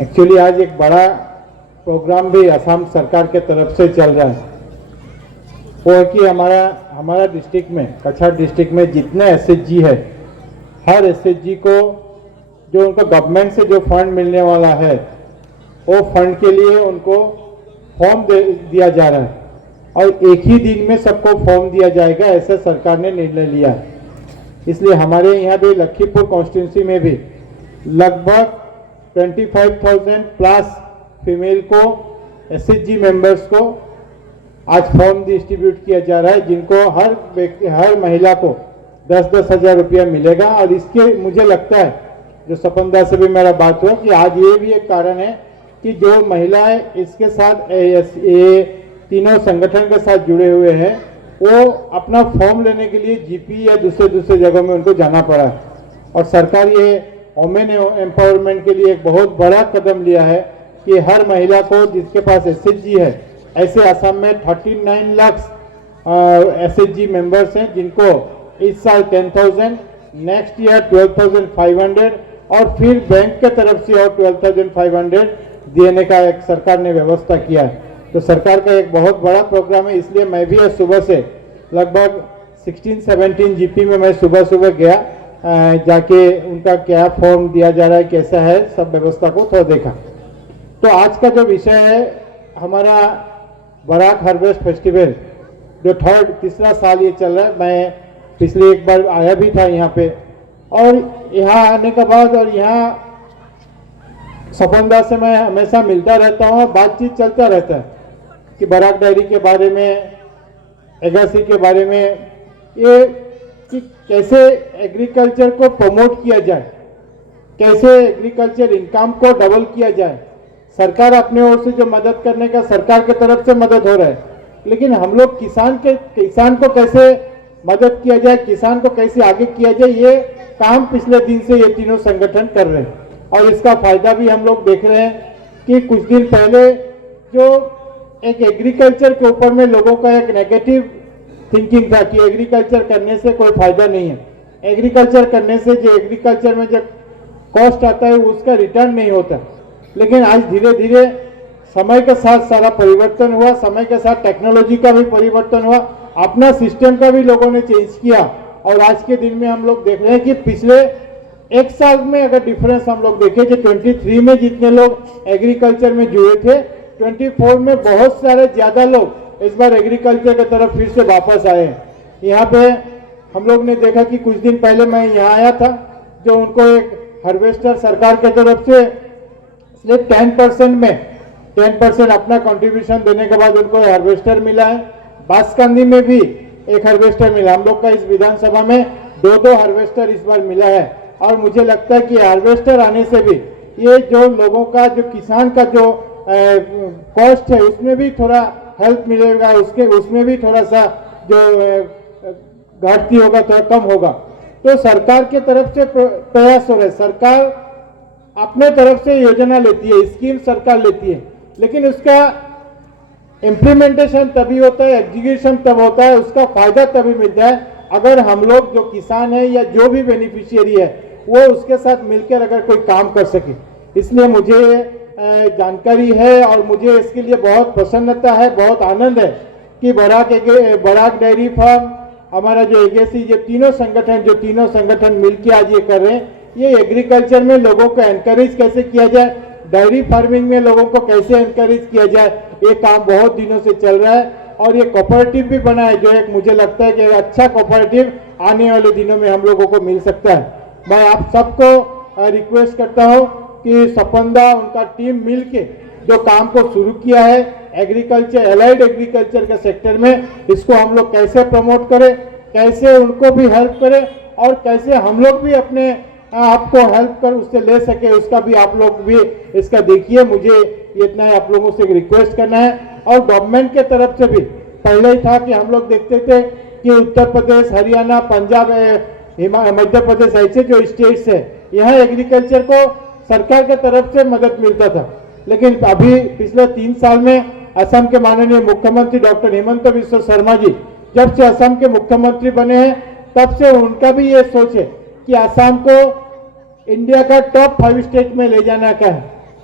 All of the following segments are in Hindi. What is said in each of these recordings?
एक्चुअली आज एक बड़ा प्रोग्राम भी असम सरकार के तरफ से चल रहा है। वो है कि हमारा डिस्ट्रिक्ट में, कछार डिस्ट्रिक्ट में जितने एसएचजी है, हर एसएचजी को जो उनको गवर्नमेंट से जो फंड मिलने वाला है, वो फंड के लिए उनको फॉर्म दिया जा रहा है और एक ही दिन में सबको फॉर्म दिया जाएगा, ऐसा सरकार ने निर्णय लिया है। इसलिए हमारे यहाँ भी लखीमपुर कॉन्स्टिट्यूंसी में भी लगभग 25,000 प्लस फीमेल को, एसएचजी मेंबर्स को आज फॉर्म डिस्ट्रीब्यूट किया जा रहा है, जिनको हर महिला को 10-10 हज़ार रुपया मिलेगा। और इसके मुझे लगता है, जो सपनदा से भी मेरा बात हुआ, कि आज ये भी एक कारण है कि जो महिलाएं इसके साथ ये तीनों संगठन के साथ जुड़े हुए हैं, वो अपना फॉर्म लेने के लिए जीपी या दूसरे जगहों में उनको जाना पड़ा है। और सरकार ये वुमेन एम्पावरमेंट के लिए एक बहुत बड़ा कदम लिया है कि हर महिला को जिसके पास एसएचजी है, ऐसे असम में 39 लाख एसएचजी मेंबर्स हैं, जिनको इस साल 10,000, नेक्स्ट ईयर 12,500 और फिर बैंक के तरफ से और 12,500 देने का एक सरकार ने व्यवस्था किया है। तो सरकार का एक बहुत बड़ा प्रोग्राम है। इसलिए मैं भी आज सुबह से लगभग 16-17 जीपी में मैं सुबह गया, जाके उनका क्या फॉर्म दिया जा रहा है, कैसा है, सब व्यवस्था को थोड़ा देखा। तो आज का जो विषय है हमारा बराक हार्वेस्ट फेस्टिवल, जो तीसरा साल ये चल रहा है। मैं पिछले एक बार आया भी था यहाँ पे, और यहाँ आने के बाद और यहाँ सपनदा से मैं हमेशा मिलता रहता हूँ, बातचीत चलता रहता है कि बराक डायरी के बारे में, एगासी के बारे में, ये कि कैसे एग्रीकल्चर को प्रमोट किया जाए, कैसे एग्रीकल्चर इनकम को डबल किया जाए। सरकार अपने ओर से जो मदद करने का सरकार की तरफ से मदद हो रहा है, लेकिन हम लोग किसान को कैसे मदद किया जाए, किसान को कैसे आगे किया जाए, ये काम पिछले दिन से ये तीनों संगठन कर रहे हैं। और इसका फायदा भी हम लोग देख रहे हैं कि कुछ दिन पहले जो एक एग्रीकल्चर के ऊपर में लोगों का एक नेगेटिव थिंकिंग था कि एग्रीकल्चर करने से कोई फायदा नहीं है, एग्रीकल्चर करने से जो एग्रीकल्चर में जो कॉस्ट आता है उसका रिटर्न नहीं होता। लेकिन आज धीरे धीरे समय के साथ सारा परिवर्तन हुआ, समय के साथ टेक्नोलॉजी का भी परिवर्तन हुआ, अपना सिस्टम का भी लोगों ने चेंज किया। और आज के दिन में हम लोग देख रहे हैं कि पिछले एक साल में अगर डिफरेंस हम लोग देखें कि 23 में जितने लोग एग्रीकल्चर में जुड़े थे, 24 में बहुत सारे ज्यादा लोग इस बार एग्रीकल्चर की तरफ फिर से वापस आए हैं। यहाँ पे हम लोग ने देखा कि कुछ दिन पहले मैं यहाँ आया था, जो उनको एक हार्वेस्टर सरकार की तरफ से 10% में 10% अपना कंट्रीब्यूशन देने के बाद उनको हार्वेस्टर मिला है। बांसकांदी में भी एक हार्वेस्टर मिला। हम लोग का इस विधानसभा में 2 हार्वेस्टर इस बार मिला है। और मुझे लगता है कि हार्वेस्टर आने से भी ये जो लोगों का, जो किसान का जो कॉस्ट है, उसमें भी थोड़ा हेल्प मिलेगा, उसमें भी थोड़ा सा जो घाटती होगा थोड़ा कम होगा। तो सरकार के तरफ से प्रयास हो रहे हैं। सरकार अपने तरफ से योजना लेती है, स्कीम सरकार लेती है, लेकिन उसका इम्प्लीमेंटेशन तभी होता है, एग्जीक्यूशन तब होता है, उसका फायदा तभी मिलता है अगर हम लोग जो किसान है या जो भी बेनिफिशियरी है वो उसके साथ मिलकर अगर कोई काम कर सके। इसलिए मुझे जानकारी है और मुझे इसके लिए बहुत प्रसन्नता है, बहुत आनंद है कि बराक डेयरी फार्म, हमारा जो एगेसी, जो तीनों संगठन मिलकर आज ये कर रहे हैं। ये एग्रीकल्चर में लोगों को एनकरेज कैसे किया जाए, डेयरी फार्मिंग में लोगों को कैसे एनकरेज किया जाए, ये काम बहुत दिनों से चल रहा है। और ये कोऑपरेटिव भी बना है, जो एक मुझे लगता है कि अच्छा कोऑपरेटिव आने वाले दिनों में हम लोगों को मिल सकता है। मैं आप सबको रिक्वेस्ट करता हूँ कि सपनदा, उनका टीम मिलके जो काम को शुरू किया है एग्रीकल्चर, एलाइड एग्रीकल्चर के सेक्टर में, इसको हम लोग कैसे प्रमोट करें, कैसे उनको भी हेल्प करें और कैसे हम लोग भी अपने आपको हेल्प कर उससे ले सके, उसका भी आप लोग भी इसका देखिए। मुझे इतना ही आप लोगों से रिक्वेस्ट करना है। और गवर्नमेंट के तरफ से भी पहले ही था कि हम लोग देखते थे कि उत्तर प्रदेश, हरियाणा, पंजाब, मध्य प्रदेश, ऐसे जो स्टेट्स है, यहाँ एग्रीकल्चर को सरकार के तरफ से मदद मिलता था। लेकिन अभी पिछले 3 साल में असम के माननीय मुख्यमंत्री डॉक्टर हिमंत बिस्वा शर्मा जी जब से असम के मुख्यमंत्री बने हैं, तब से उनका भी ये सोच है कि असम को इंडिया का टॉप 5 स्टेट में ले जाने का है।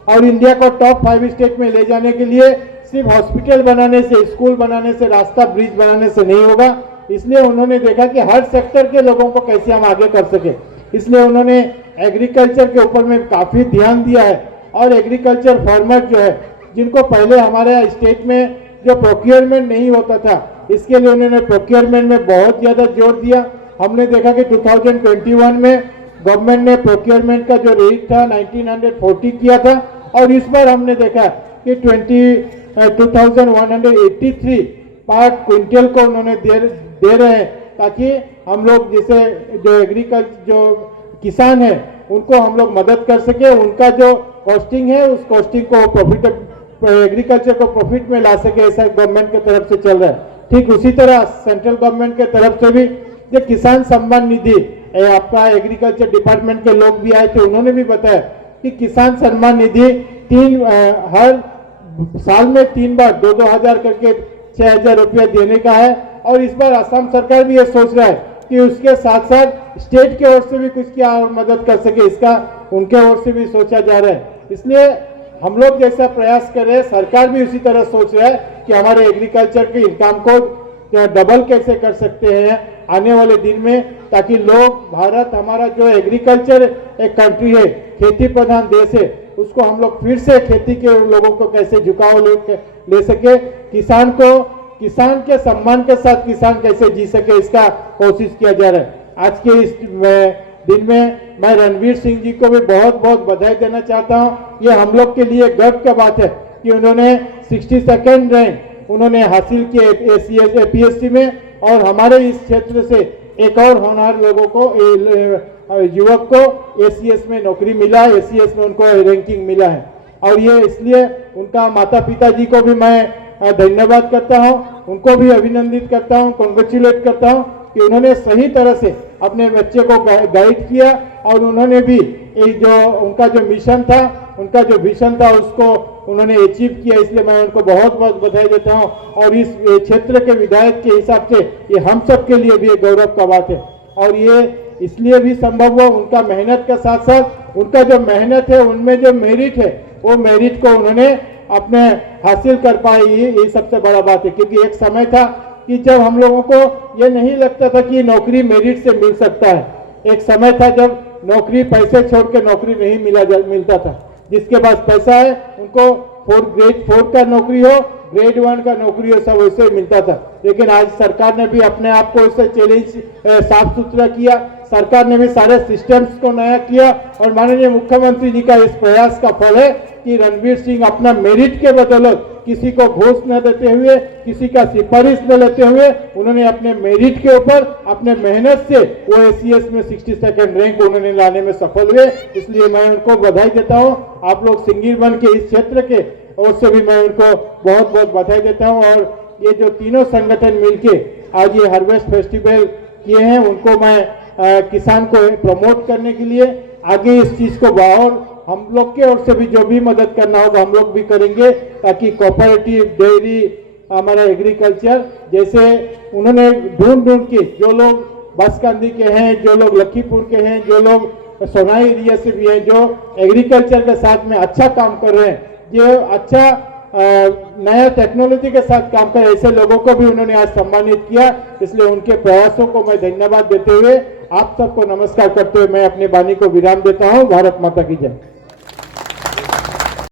और इंडिया को टॉप 5 स्टेट में ले जाने के लिए सिर्फ हॉस्पिटल बनाने से, स्कूल बनाने से, रास्ता ब्रिज बनाने से नहीं होगा। इसलिए उन्होंने देखा कि हर सेक्टर के लोगों को कैसे हम आगे कर सके, इसलिए उन्होंने एग्रीकल्चर के ऊपर में काफ़ी ध्यान दिया है। और एग्रीकल्चर फार्मर जो है, जिनको पहले हमारे स्टेट में जो प्रोक्योरमेंट नहीं होता था, इसके लिए उन्होंने प्रोक्योरमेंट में बहुत ज़्यादा जोर दिया। हमने देखा कि 2021 में गवर्नमेंट ने प्रोक्योरमेंट का जो रेट था 1940 किया था, और इस बार हमने देखा कि 2183 पर क्विंटल को उन्होंने दे रहे हैं, ताकि हम लोग जैसे जो एग्रीकल्चर जो किसान है उनको हम लोग मदद कर सके, उनका जो कॉस्टिंग है उस कॉस्टिंग को प्रॉफिट, एग्रीकल्चर को प्रॉफिट में ला सके, ऐसा गवर्नमेंट की तरफ से चल रहा है। ठीक उसी तरह सेंट्रल गवर्नमेंट के तरफ से भी जो किसान सम्मान निधि, आपका एग्रीकल्चर डिपार्टमेंट के लोग भी आए थे, उन्होंने भी बताया कि किसान सम्मान निधि हर साल में 3 बार 2-2 हजार करके 6,000 रुपया देने का है। और इस बार असम सरकार भी ये सोच रहा है कि उसके साथ साथ स्टेट की ओर से भी कुछ क्या मदद कर सके, इसका उनके ओर से भी सोचा जा रहा है। इसलिए हम लोग जैसा प्रयास कर रहे हैं, सरकार भी उसी तरह सोच रहा है कि हमारे एग्रीकल्चर के इनकम को डबल कैसे कर सकते हैं आने वाले दिन में, ताकि लोग, भारत हमारा जो एग्रीकल्चर एक कंट्री है, खेती प्रधान देश है, उसको हम लोग फिर से खेती के लोगों को कैसे झुकाव ले सके, किसान के सम्मान के साथ किसान कैसे जी सके, इसका कोशिश किया जा रहा है। आज के इस दिन में मैं रणवीर सिंह जी को भी बहुत बहुत बधाई देना चाहता हूं। ये हम लोग के लिए गर्व की बात है कि उन्होंने 62nd रैंक उन्होंने हासिल किया APSC में, और हमारे इस क्षेत्र से एक और होनहार लोगों को, युवक को ACS में नौकरी मिला, ACS में उनको रैंकिंग मिला है। और ये इसलिए उनका माता पिता जी को भी मैं धन्यवाद करता हूं, उनको भी अभिनंदित करता हूं, कॉन्ग्रेचुलेट करता हूं कि उन्होंने सही तरह से अपने बच्चे को गाइड किया, और उन्होंने भी जो उनका जो मिशन था, उनका जो विजन था, उसको उन्होंने अचीव किया। इसलिए मैं उनको बहुत बहुत बधाई देता हूं। और इस क्षेत्र के विधायक के हिसाब से ये हम सब के लिए भी एक गौरव का बात है। और ये इसलिए भी संभव हुआ उनका मेहनत के साथ साथ, उनका जो मेहनत है उनमें जो मेरिट है, वो मेरिट को उन्होंने अपने हासिल कर पाए, ये सबसे बड़ा बात है। क्योंकि एक समय था कि जब हम लोगों को ये नहीं लगता था कि नौकरी मेरिट से मिल सकता है। एक समय था जब नौकरी पैसे छोड़ के नौकरी नहीं मिलता था। जिसके पास पैसा है उनको ग्रेड 4 का नौकरी हो, ग्रेड 1 का नौकरी हो, सब वैसे मिलता था। लेकिन आज सरकार ने भी अपने आप को इससे चैलेंज साफ सुथरा किया, सरकार ने भी सारे सिस्टम्स को नया किया। और माननीय मुख्यमंत्री जी का इस प्रयास का फल है कि रणवीर सिंह अपना मेरिट के बदौलत, किसी को घूस न देते हुए, किसी का सिफारिश न लेते हुए, उन्होंने अपने मेरिट के ऊपर अपने मेहनत से वो ACS में 62nd रैंक उन्होंने लाने में सफल हुए। इसलिए मैं उनको बधाई देता हूं। आप लोग सिंगीरवन के इस क्षेत्र के ओर से भी मैं उनको बहुत बहुत बधाई देता हूं। और ये जो तीनों संगठन मिलके आज ये हार्वेस्ट फेस्टिवल किए हैं, उनको मैं किसान को प्रमोट करने के लिए आगे इस चीज को और हम लोग के ओर से भी जो भी मदद करना होगा हम लोग भी करेंगे, ताकि कोऑपरेटिव, डेयरी, हमारा एग्रीकल्चर, जैसे उन्होंने ढूंढ के, जो लोग बसकांदी के हैं, जो लोग लखीपुर के हैं, जो लोग सोनाई एरिया से भी हैं, जो एग्रीकल्चर के साथ में अच्छा काम कर रहे हैं, जो अच्छा नया टेक्नोलॉजी के साथ काम कर, ऐसे लोगों को भी उन्होंने आज सम्मानित किया। इसलिए उनके प्रयासों को मैं धन्यवाद देते हुए आप सबको नमस्कार करते हुए मैं अपनी वाणी को विराम देता हूं। भारत माता की जय।